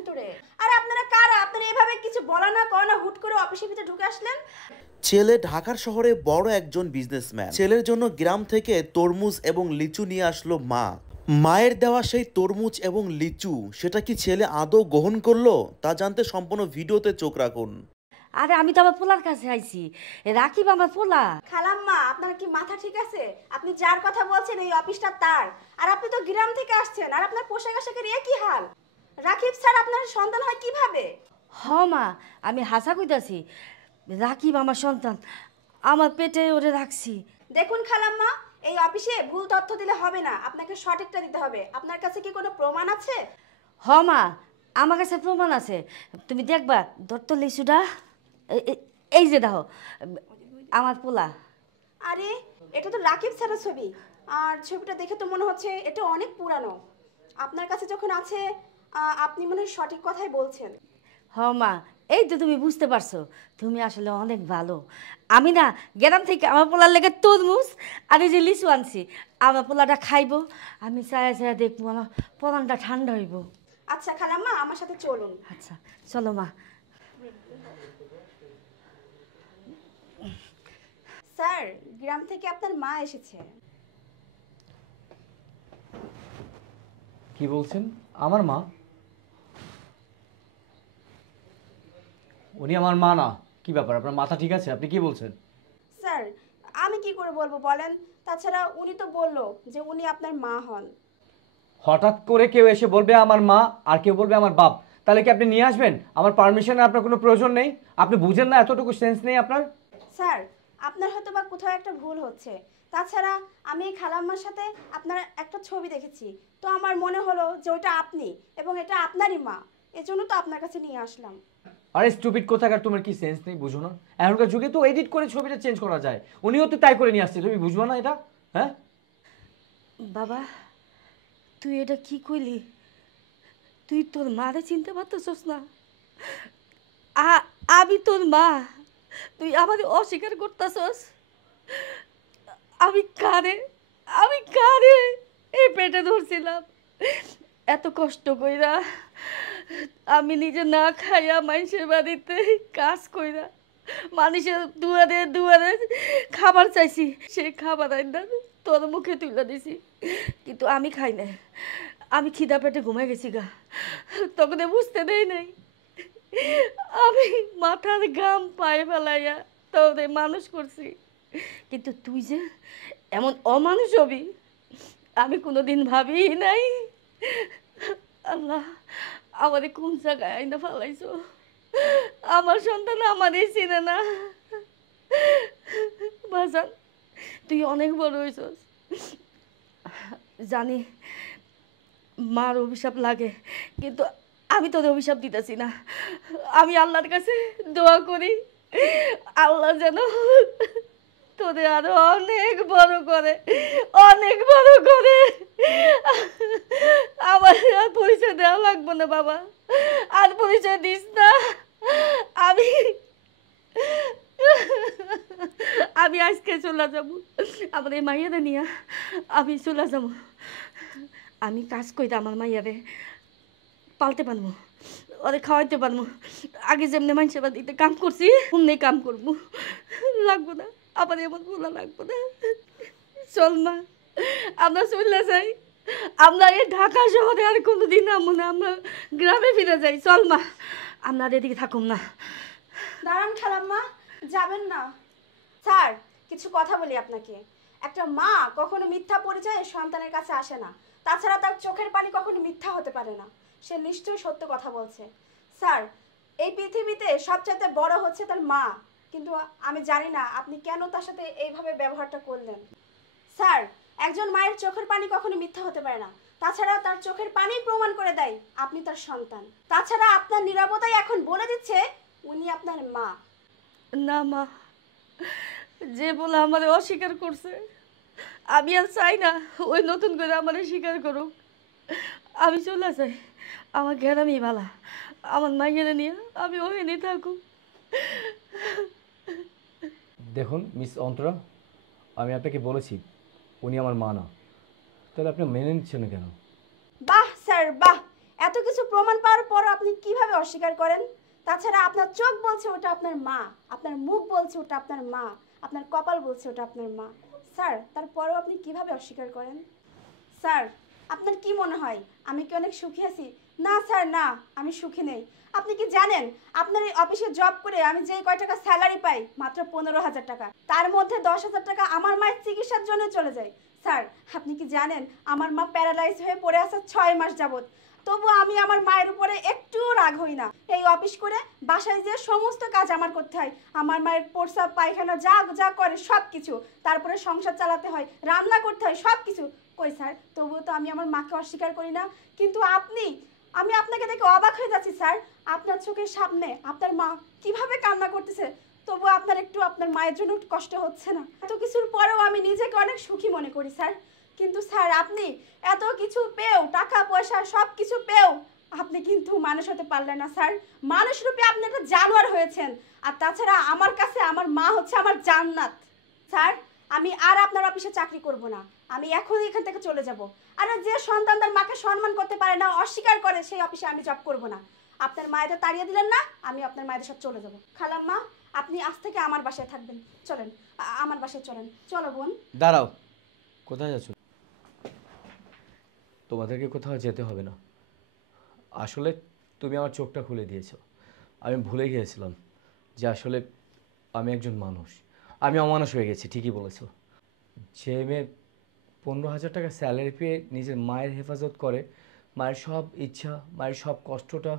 ভিতরে? আর আপনারা কারা? আপনারা এভাবে কিছু বলা না কও না হুট করে অফিসের ভিতরে ঢুকে আসলেন? ছেলে ঢাকার শহরে বড় একজন বিজনেসম্যান। ছেলের জন্য গ্রাম থেকে তরমুজ এবং লিচু নিয়ে আসলো মা। মায়ের দেওয়া সেই তরমুজ এবং লিচু সেটা কি ছেলে আদৌ গ্রহণ করলো তা জানতে সম্পূর্ণ ভিডিওতে চোখ রাখুন। আরে আমি তো আমার পোলার কাছে আইছি, রাকিব আমার পোলা। খালাম্মা, আপনার কি মাথা ঠিক আছে? আপনি যার কথা বলছেন এই অফিসটা তার, আর আপনি তো গ্রাম থেকে আসছেন, আর আপনার পোশাক আশাকের কি হাল? রাকিব স্যার আপনার সন্তান হয় কিভাবে? হ মা, আমি হাসা কইতাছি, রাকিব আমার সন্তান, আমার পেটে ওরে রাখছি। দেখুন খালাম্মা, এই অফিসে ভুল তথ্য দিলে হবে না, আপনাকে সঠিকটা দিতে হবে। আপনার কাছে কি কোনো প্রমাণ আছে? হ মা, আমার কাছে প্রমাণ আছে, তুমি দেখবা। দত্ত লিচুটা এই যে দেখো, আমার পোলা। আরে এটা তো রাকিব স্যারের ছবি, আর ছবিটা দেখে তো মনে হচ্ছে এটা অনেক পুরানো। আপনার কাছে যখন আছে আপনি মনে হয় সঠিক কথাই বলছেন। হ মা, এই তো তুমি বুঝতে পারছো, তুমি আসলে অনেক ভালো। আমি না গ্রাম থেকে আমার পোলার লেগে তরমুজ আর এই যে লিচু আনছি, আমার পোলাটা খাইবো, আমি চায়া চায়া দেখবো, আমার পরানটা ঠান্ডা হইব। আচ্ছা খালাম্মা, আমার সাথে চলুন। আচ্ছা চলো মা। স্যার, গ্রাম থেকে আপনার মা এসেছে। কি বলছেন? আমার মা? উনি আমার মা না। কি ব্যাপার, আপনার মাথা ঠিক আছে? আপনি কি বলছেন? স্যার, আমি কি করে বলবো বলেন? তাছাড়া উনি তো বললো যে উনি আপনার মা হন। হঠাৎ করে কেউ এসে বলবে আমার মা আর কেউ বলবে আমার বাপ, তাহলে কি আপনি নিয়ে আসবেন? আমার পারমিশনের আপনার কোনো প্রয়োজন নেই? আপনি বুঝেন না? এতটুকু সেন্স নেই আপনার? স্যার, আপনার হয়তো বা কোথাও একটা ভুল হচ্ছে। তাছাড়া আমি এই খালাম্মার সাথে আপনার একটা ছবি দেখেছি, তো আমার মনে হলো যে ওটা আপনি এবং এটা আপনারই মা, এজন্য তো আপনার কাছে নিয়ে আসলাম। আরে স্টুপিড কোথাকার, তোমার কি সেন্স নেই? বুঝো না? এখনকার যুগে তো এডিট করে ছবিটা চেঞ্জ করা যায়। উনিও তো তাই করে নিয়ে আসছে, তুমি বুঝবো না এটা? হ্যাঁ বাবা, তুই এটা কি কইলি? তুই তোর মারে চিনতে পারতেছস না? আমি তোর মা, তুই আমাদের অস্বীকার করতেছস? আমি কারে আমি কারে এই পেটে ধরছিলাম এত কষ্ট কইরা, আমি নিজে না খাইয়া মানুষের বাড়িতে কাজ কইরা মানুষের দুয়ারে দুয়ারে খাবার চাইছি, সেই খাবার আইনা তোর মুখে তুলে দিছি, কিন্তু আমি খাই না। আমি খিদা পেটে ঘুমাই গেছি গা, তখন বুঝতে দেই নাই আমি মাথার ঘাম পায়ে ফেলাইয়া তোরে মানুষ করছি। কিন্তু তুই যে এমন অমানুষ হবি আমি কোনোদিন ভাবি নাই। আল্লাহ, আমারে কোন জায়গায় আইনা ফেলাইছো? আমার সন্তান আমারই চিনে না। বাজান, তুই অনেক বড় হয়েছস জানি, মার অভিশাপ লাগে, কিন্তু আমি তোর অভিশাপ দিতেছি না। আমি আল্লাহর কাছে দোয়া করি আল্লাহ যেন তোদের আরো অনেক বড় করে, অনেক বড় করে। আমার আর পরিচয় দেওয়া লাগবে না বাবা, আর পরিচয় দিস না। আমি আমি আজকে চলে যাবো, আমার এই মাইয়ারে নিয়ে আমি চলে যাবো। আমি কাজ কইরা আমার মাইয়ারে পালতে পারবো, ওরে খাওয়াইতে পারবো। আগে যেমনি মানুষের বাড়িতে কাম করছি অমনি কাম করবো, লাগবো না আবার এমন বলা লাগবো না। চল মা, আমরা চলে যাই, আমরা এই ঢাকা শহরে আর কোনোদিন নামবো না, আমরা গ্রামে ফিরে যাই। চল মা, আমরা এদিকে থাকুম না। দাঁড়ান খালাম্মা, যাবেন না। স্যার, কিছু কথা বলি আপনাকে। একটা মা কখনো মিথ্যা পরিচয়ে সন্তানের কাছে আসে না। তাছাড়া তার চোখের পানি কখনো মিথ্যা হতে পারে না। সে নিশ্চয়ই সত্য কথা বলছে। স্যার, এই পৃথিবীতে সবচাইতে বড় হচ্ছে তার মা, কিন্তু আমি জানি না আপনি কেন তার সাথে এইভাবে ব্যবহারটা করলেন। স্যার, একজন মায়ের চোখের পানি কখনো মিথ্যা হতে পারে না। তাছাড়া তার চোখের পানি প্রমাণ করে দেয় আপনি তার সন্তান। তাছাড়া আপনার নীরবতাই এখন বলে দিচ্ছে উনি আপনার মা। না মা, যে বলে আমারে অস্বীকার করছে, আমি আর চাই না ওই নতুন করে আমারে স্বীকার করুক। আমি চলে যাই, আমার গ্রামই ভালা, আমার মাইয়েরা নিয়ে আমি ওখানে থাকুক। দেখুন মিস অন্তরা, আমি আপনাকে বলেছি উনি আমার মা না, তাহলে আপনি মেনে নিচ্ছেন না কেন? বাহ স্যার বাহ, এত কিছু প্রমাণ পাওয়ার পর আপনি কিভাবে অস্বীকার করেন? তাছাড়া আপনার চোখ বলছে ওটা আপনার মা, আপনার মুখ বলছে ওটা আপনার মা, আপনার কপাল বলছে ওটা আপনার মা। স্যার, তারপরেও আপনি কিভাবে অস্বীকার করেন? স্যার, আপনার কি মনে হয় আমি কি অনেক সুখী আছি? না স্যার, না, আমি সুখী নেই। আপনি কি জানেন আপনার এই অফিসে জব করে আমি যে কয় টাকা স্যালারি পাই মাত্র 15,000 টাকা, তার মধ্যে 10,000 টাকা আমার মায়ের চিকিৎসার জন্য চলে যায়। স্যার, আপনি কি জানেন আমার মা প্যারালাইজ হয়ে পড়ে আছে 6 মাস যাবত, তবু আমি আমার মায়ের উপরে একটু রাগ হই না। এই অফিস করে বাসায় যে সমস্ত কাজ আমার করতে হয়, আমার মায়ের প্রস্রাব পায়খানা যা যা করে সব কিছু, তারপরে সংসার চালাতে হয়, রান্না করতে হয়, সব কিছু। কই স্যার, তবুও তো আমি আমার মাকে অস্বীকার করি না। কিন্তু আমি আপনাকে দেখে অবাক হয়ে যাচ্ছি স্যার। আপনার চোখের সামনে আপনার মা কিভাবে কান্না করতেছে, তবু আপনার একটু আপনার মায়ের জন্য একটু কষ্ট হচ্ছে না? এত কিছুর পরেও আমি নিজেকে অনেক সুখী মনে করি স্যার। কিন্তু স্যার, আপনি এত কিছু পেও, টাকা পয়সা সব কিছু পেও, আপনি কিন্তু মানুষ হতে পারলেন না স্যার। মানুষ রূপে আপনি একটা জানোয়ার হয়েছেন। আর তাছাড়া আমার কাছে আমার মা হচ্ছে আমার জান্নাত। স্যার, আমি আর আপনার অফিসে চাকরি করব না, আমি এখনই এখান থেকে চলে যাব। আর যে সন্তান তার মাকে সম্মান করতে পারে না, অস্বীকার করে, সেই অফিসে আমি জব করব না। আপনার মায়েদের তাড়িয়ে দিলেন না, আমি আপনার মায়েদের সাথে চলে যাব। খালাম্মা, আপনি আজ থেকে আমার বাসায় থাকবেন। চলেন, আমার বাসায় চলেন। চলো বোন। দাঁড়াও, কোথায় যাচ্ছ? তোমাদেরকে কোথাও যেতে হবে না। আসলে তুমি আমার চোখটা খুলে দিয়েছো। আমি ভুলে গিয়েছিলাম যে আসলে আমি একজন মানুষ। আমি অমানুষ হয়ে গেছি, ঠিকই বলেছো। যে মেয়ে 15,000 টাকা স্যালারি পেয়ে নিজের মায়ের হেফাজত করে, মায়ের সব ইচ্ছা, মায়ের সব কষ্টটা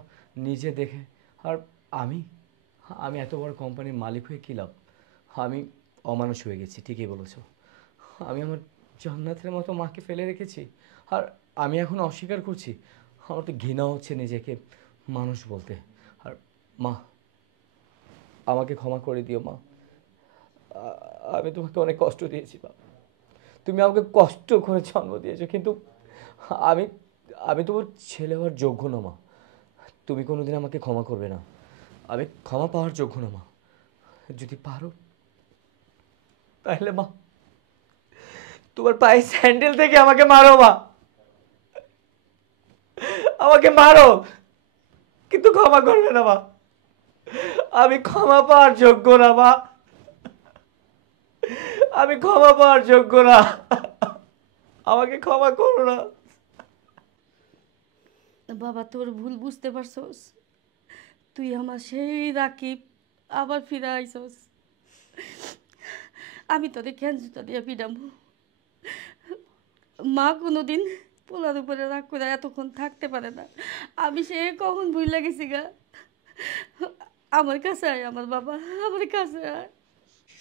নিজে দেখে, আর আমি এত বড় কোম্পানির মালিক হয়ে কী লাভ? আমি অমানুষ হয়ে গেছি, ঠিকই বলেছো। আমি আমার জান্নাতের মতো মাকে ফেলে রেখেছি, আর আমি এখন অস্বীকার করছি। আমার তো ঘৃণা হচ্ছে নিজেকে মানুষ বলতে। আর মা, আমাকে ক্ষমা করে দিও মা। আমি তোমাকে অনেক কষ্ট দিয়েছি মা। তুমি আমাকে কষ্ট করে জন্ম দিয়েছো, কিন্তু আমি আমি তোমার ছেলে হওয়ার যোগ্য না মা। তুমি কোনোদিন আমাকে ক্ষমা করবে না। আমি ক্ষমা পাওয়ার যোগ্য না মা। যদি পারো তাহলে মা তোমার পায়ে স্যান্ডেল থেকে আমাকে মারো মা, আমাকে মারো, কিন্তু ক্ষমা করবে না মা। আমি ক্ষমা পাওয়ার যোগ্য না মা, আমি ক্ষমা পাওয়ার যোগ্য না। আমাকে ক্ষমা করো না। বাবা, তোর ভুল বুঝতে পারছস। তুই আমার সেই রাকিব আবার ফিরে আইসস। আমি তোদের কেন জুতা দিয়ে পিডামু? মা কোনোদিন পোলার উপরে রাগ করে এতক্ষণ থাকতে পারে না। আমি সে কখন ভুল গেছি গা। আমার কাছে আয় আমার বাবা, আমার কাছে আয়।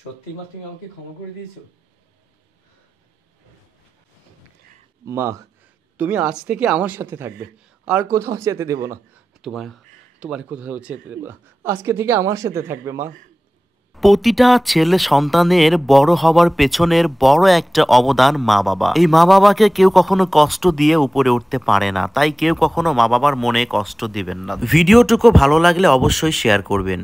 সত্যি মা, তুমি আমাকে ক্ষমা করে দিয়েছো? মা, তুমি আজ থেকে আমার সাথে থাকবে, আর কোথাও যেতে দেবো না। তোমার কোথাও যেতে দেবো না। আজকে থেকে আমার সাথে থাকবে মা। প্রতিটা ছেলে সন্তানের বড় হবার পেছনের বড় একটা অবদান মা বাবা। এই মা বাবাকে কেউ কখনো কষ্ট দিয়ে উপরে উঠতে পারে না, তাই কেউ কখনো মা বাবার মনে কষ্ট দিবেন না। ভিডিওটুকু ভালো লাগলে অবশ্যই শেয়ার করবেন।